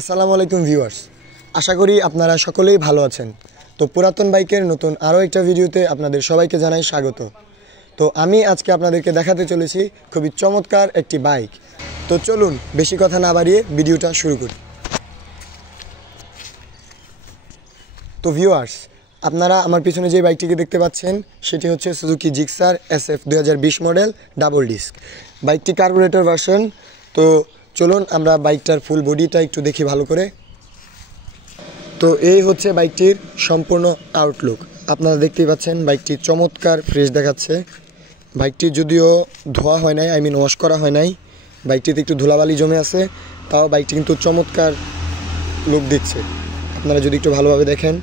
আসসালামু আলাইকুম ভিউয়ার্স, আশা করি আপনারা সকলেই ভালো আছেন। তো পুরাতন বাইকের নতুন আরও একটা ভিডিওতে আপনাদের সবাইকে জানাই স্বাগত। তো আমি আজকে আপনাদেরকে দেখাতে চলেছি খুবই চমৎকার একটি বাইক। তো চলুন বেশি কথা না বাড়িয়ে ভিডিওটা শুরু করি। তো ভিউয়ার্স, আপনারা আমার পিছনে যে বাইকটিকে দেখতে পাচ্ছেন সেটি হচ্ছে Suzuki Gixxer SF 2020 model double disc. বাইকটি কার্বোরেটর ভার্সন। তো চলুন আমরা বাইকটার ফুল বডিটা একটু দেখি ভালো করে। তো এই হচ্ছে বাইকটির সম্পূর্ণ আউটলুক। আপনারা দেখতেই পাচ্ছেন বাইকটি চমৎকার ফ্রেশ দেখাচ্ছে। বাইকটি যদিও ধোয়া হয় নাই, ওয়াশ করা হয় নাই, বাইকটিতে একটু ধুলাবালি জমে আছে, তাও বাইকটি কিন্তু চমৎকার লুক দিচ্ছে। আপনারা যদি একটু ভালোভাবে দেখেন,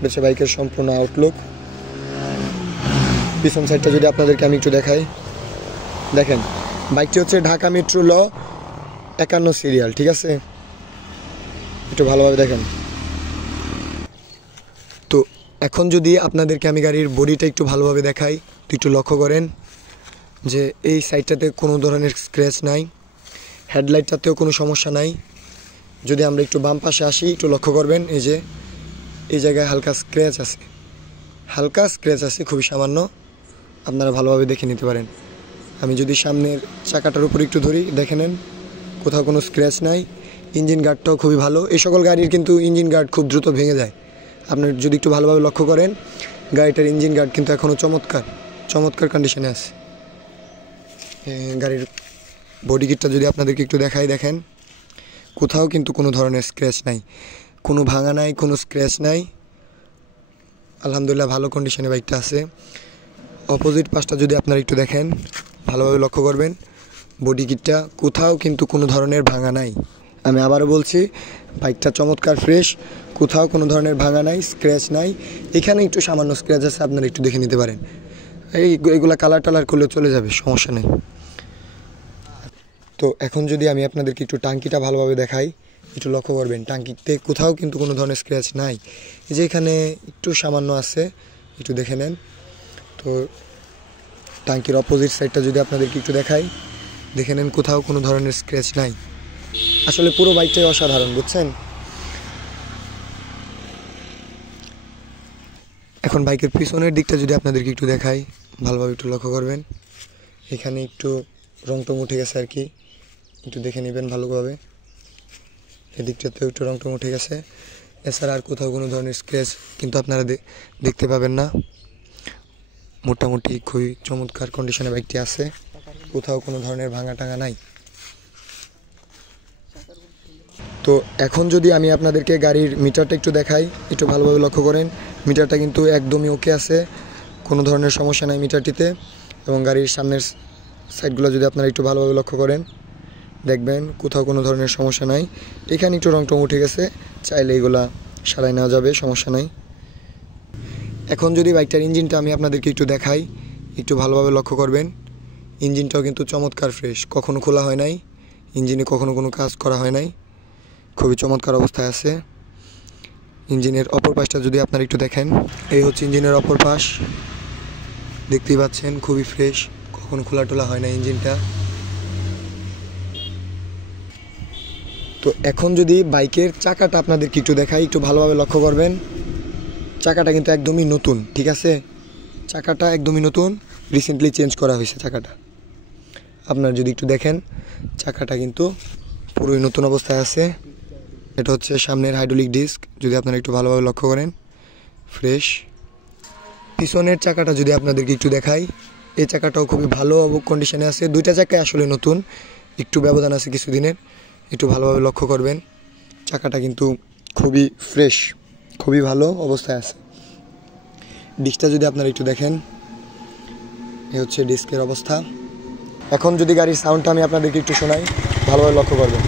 হচ্ছে বাইকের সম্পূর্ণ আউটলুক। পিছন সাইডটা যদি আপনাদেরকে আমি একটু দেখাই, দেখেন বাইকটি হচ্ছে ঢাকা মেট্রো ল 51 সিরিয়াল, ঠিক আছে? একটু ভালোভাবে দেখেন। তো এখন যদি আপনাদেরকে আমি গাড়ির বডিটা একটু ভালোভাবে দেখাই, তো একটু লক্ষ্য করেন যে এই সাইডটাতে কোনো ধরনের স্ক্র্যাচ নাই, হেডলাইটটাতেও কোনো সমস্যা নাই। যদি আমরা একটু বাম পাশে আসি, একটু লক্ষ্য করবেন এই যে এই জায়গায় হালকা স্ক্র্যাচ আছে, খুবই সামান্য। আপনারা ভালোভাবে দেখে নিতে পারেন। আমি যদি সামনের চাকাটার উপর একটু ধরি, দেখে নেন কোথাও কোনো স্ক্র্যাচ নাই। ইঞ্জিন গার্ডটাও খুবই ভালো। এই সকল গাড়ির কিন্তু ইঞ্জিন গার্ড খুব দ্রুত ভেঙে যায়। আপনার যদি একটু ভালোভাবে লক্ষ্য করেন, গাড়িটার ইঞ্জিন গার্ড কিন্তু এখনও চমৎকার কন্ডিশনে আছে। গাড়ির বডি কিটটা যদি আপনাদেরকে একটু দেখাই, দেখেন কোথাও কিন্তু কোনো ধরনের স্ক্র্যাচ নাই, কোনো ভাঙা নাই, কোনো স্ক্র্যাচ নাই। আলহামদুলিল্লাহ ভালো কন্ডিশনে বাইকটা আছে। অপোজিট পাশটা যদি আপনারা একটু দেখেন, ভালোভাবে লক্ষ্য করবেন, বডি কিটটা কোথাও কিন্তু কোনো ধরনের ভাঙা নাই। আমি আবারও বলছি, বাইকটা চমৎকার ফ্রেশ, কোথাও কোনো ধরনের ভাঙা নাই, স্ক্র্যাচ নাই। এখানে একটু সামান্য স্ক্র্যাচ আছে, আপনারা একটু দেখে নিতে পারেন। এইগুলা কালার করলে চলে যাবে, সমস্যা নেই। তো এখন যদি আমি আপনাদেরকে একটু টাঙ্কিটা ভালোভাবে দেখাই, একটু লক্ষ্য করবেন টাঙ্কিতে কোথাও কিন্তু কোনো ধরনের স্ক্র্যাচ নাই। এই যে এখানে একটু সামান্য আছে, একটু দেখে নেন। তো টাঙ্কির অপোজিট সাইডটা যদি আপনাদেরকে একটু দেখাই, দেখে নেন কোথাও কোনো ধরনের স্ক্র্যাচ নাই। আসলে পুরো বাইকটাই অসাধারণ, বুঝছেন? এখন বাইকের পিছনের দিকটা যদি আপনাদেরকে একটু দেখাই, ভালোভাবে একটু লক্ষ্য করবেন। এখানে একটু রংটং উঠে গেছে আর কি, একটু দেখে নেবেন ভালোভাবে। এদিকটাতেও একটু রংটং উঠে গেছে। এছাড়া আর কোথাও কোনো ধরনের স্ক্র্যাচ কিন্তু আপনারা দেখতে পাবেন না। মোটামুটি খুবই চমৎকার কন্ডিশনে বাইকটি আছে, কোথাও কোনো ধরনের ভাঙা টাঙা নাই। তো এখন যদি আমি আপনাদেরকে গাড়ির মিটারটা একটু দেখাই, একটু ভালোভাবে লক্ষ্য করেন। মিটারটা কিন্তু একদমই ওকে আছে, কোনো ধরনের সমস্যা নাই মিটারটিতে। এবং গাড়ির সামনের সাইডগুলো যদি আপনারা একটু ভালোভাবে লক্ষ্য করেন, দেখবেন কোথাও কোনো ধরনের সমস্যা নাই। এখানে একটু রংটং উঠে গেছে, চাইলে এগুলা সারাই নেওয়া যাবে, সমস্যা নাই। এখন যদি বাইকটার ইঞ্জিনটা আমি আপনাদেরকে একটু দেখাই, একটু ভালোভাবে লক্ষ্য করবেন। ইঞ্জিনটাও কিন্তু চমৎকার ফ্রেশ, কখনো খোলা হয় নাই, ইঞ্জিনে কখনো কোনো কাজ করা হয় নাই, খুবই চমৎকার অবস্থায় আছে। ইঞ্জিনের অপর পাশটা যদি আপনারা একটু দেখেন, এই হচ্ছে ইঞ্জিনের অপর পাশ, দেখতেই পাচ্ছেন খুবই ফ্রেশ, কখনো খোলা টোলা হয় না ইঞ্জিনটা। তো এখন যদি বাইকের চাকাটা আপনাদেরকে একটু দেখাই, একটু ভালোভাবে লক্ষ্য করবেন। চাকাটা কিন্তু একদমই নতুন, ঠিক আছে? চাকাটা একদমই নতুন, রিসেন্টলি চেঞ্জ করা হয়েছে চাকাটা। আপনারা যদি একটু দেখেন, চাকাটা কিন্তু পুরোই নতুন অবস্থায় আছে। এটা হচ্ছে সামনের হাইড্রোলিক ডিস্ক, যদি আপনারা একটু ভালোভাবে লক্ষ্য করেন, ফ্রেশ। পিছনের চাকাটা যদি আপনাদেরকে একটু দেখাই, এই চাকাটাও খুবই ভালো কন্ডিশনে আছে। দুইটা চাকায় আসলে নতুন, একটু ব্যবধান আছে কিছুদিনের, একটু ভালোভাবে লক্ষ্য করবেন। চাকাটা কিন্তু খুবই ফ্রেশ, খুবই ভালো অবস্থায় আছে। ডিস্কটা যদি আপনারা একটু দেখেন, এই হচ্ছে ডিস্কের অবস্থা। এখন যদি গাড়ির সাউন্ডটা আমি আপনাদেরকে একটু শোনাই, ভালোভাবে লক্ষ্য করবেন।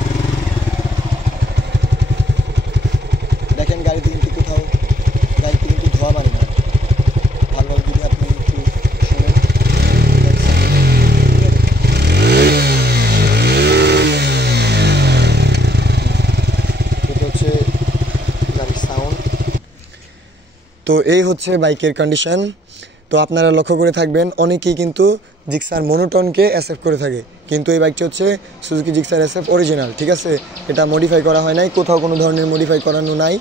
দেখেন গাড়িতে কিন্তু ধোয়া মারে না। ভালোভাবে যদি আপনি একটু শোনেন, এটা হচ্ছে গাড়ির সাউন্ড। তো এই হচ্ছে বাইকের কন্ডিশন। তো আপনারা লক্ষ্য করে থাকবেন অনেকেই কিন্তু জিক্সার মনোটনকে অ্যাকসেপ্ট করে থাকে, কিন্তু এই বাইকটি হচ্ছে সুজুকি জিক্সার SF অরিজিনাল, ঠিক আছে। এটা মডিফাই করা হয় নাই, কোথাও কোনো ধরনের মডিফাই করানো নাই।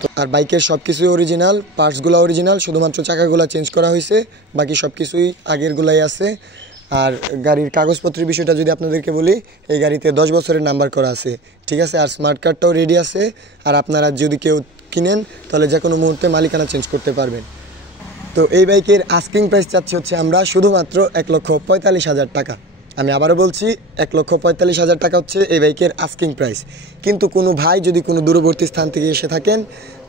তো আর বাইকের সব কিছুই অরিজিনাল, পার্টসগুলো অরিজিনাল, শুধুমাত্র চাকাগুলো চেঞ্জ করা হয়েছে, বাকি সব কিছুই আগেরগুলাই আছে। আর গাড়ির কাগজপত্রের বিষয়টা যদি আপনাদেরকে বলি, এই গাড়িতে 10 বছরের নাম্বার করা আছে, ঠিক আছে। আর স্মার্ট কার্ডটাও রেডি আছে। আর আপনারা যদি কেউ কিনেন তাহলে যে কোনো মুহূর্তে মালিকানা চেঞ্জ করতে পারবেন। তো এই বাইকের আস্কিং প্রাইস চাচ্ছি হচ্ছে আমরা শুধুমাত্র 1,45,000 টাকা। আমি আবারও বলছি, 1,45,000 টাকা হচ্ছে এই বাইকের আস্কিং প্রাইস। কিন্তু কোনো ভাই যদি কোনো দূরবর্তী স্থান থেকে এসে থাকেন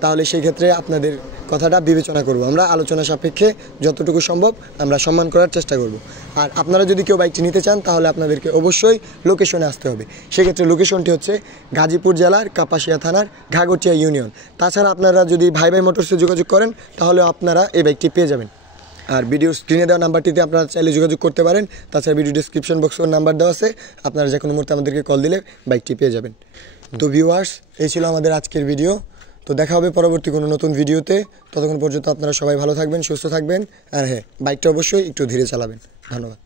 তাহলে সেই ক্ষেত্রে আপনাদের কথাটা বিবেচনা করব, আমরা আলোচনা সাপেক্ষে যতটুকু সম্ভব আমরা সম্মান করার চেষ্টা করব। আর আপনারা যদি কেউ বাইকটি নিতে চান তাহলে আপনাদেরকে অবশ্যই লোকেশনে আসতে হবে। সেক্ষেত্রে লোকেশনটি হচ্ছে গাজীপুর জেলার কাপাসিয়া থানার ঘাগটিয়া ইউনিয়ন। তাছাড়া আপনারা যদি ভাই ভাই মোটরসে যোগাযোগ করেন তাহলে আপনারা এই বাইকটি পেয়ে যাবেন। আর ভিডিও স্ক্রিনে দেওয়া নাম্বারটিতে আপনারা চাইলে যোগাযোগ করতে পারেন। তাছাড়া ভিডিও ডিসক্রিপশন বক্সেও নাম্বার দেওয়া আছে, আপনারা যে কোনো মুহূর্তে আমাদেরকে কল দিলে বাইকটি পেয়ে যাবেন। তো ভিউয়ার্স, এই ছিল আমাদের আজকের ভিডিও। তো দেখা হবে পরবর্তী কোনো নতুন ভিডিওতে। ততক্ষণ পর্যন্ত আপনারা সবাই ভালো থাকবেন, সুস্থ থাকবেন। আর হ্যাঁ, বাইকটা অবশ্যই একটু ধীরে চালাবেন। ধন্যবাদ।